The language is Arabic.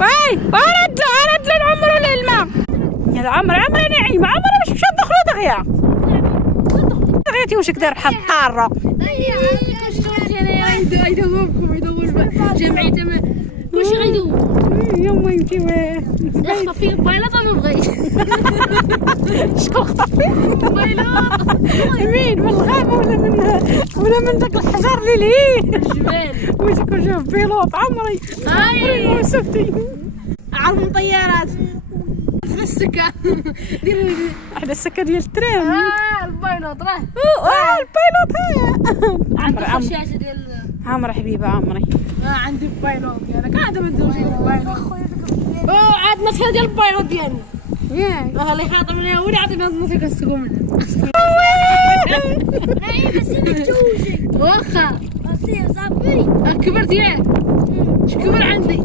واي ورد العمر للماء يا العمر عمري نعيمة عمري مش مشى ندخلو دغيا دغيا وش كدار بحال الطارة يدوركم يدور جمعية كلشي غيدور يما يمشي خطفي البايلات انا بغيت شكون خطفي البايلات مين من الغابة ولا من داك الحجر اللي لهيه الجبال واش يكون جاب بيلوط عمري وسفتي عرفوا طيارات واحدة السكة ديروا واحدة السكة ديال الترام البايلوت راه البيلوت ها عندي خشاشة ديال عمري حبيبة عمري عندي البايلوت ديالك قاعدة ما ندوزش البايلوت عاد نصيحة ديال البايلوت ديالنا ياك اللي خاطر منها هو اللي عطينا النصيحة كنسقو منها بس انك توجي واخا صافي كبرت ياك شكبر عندي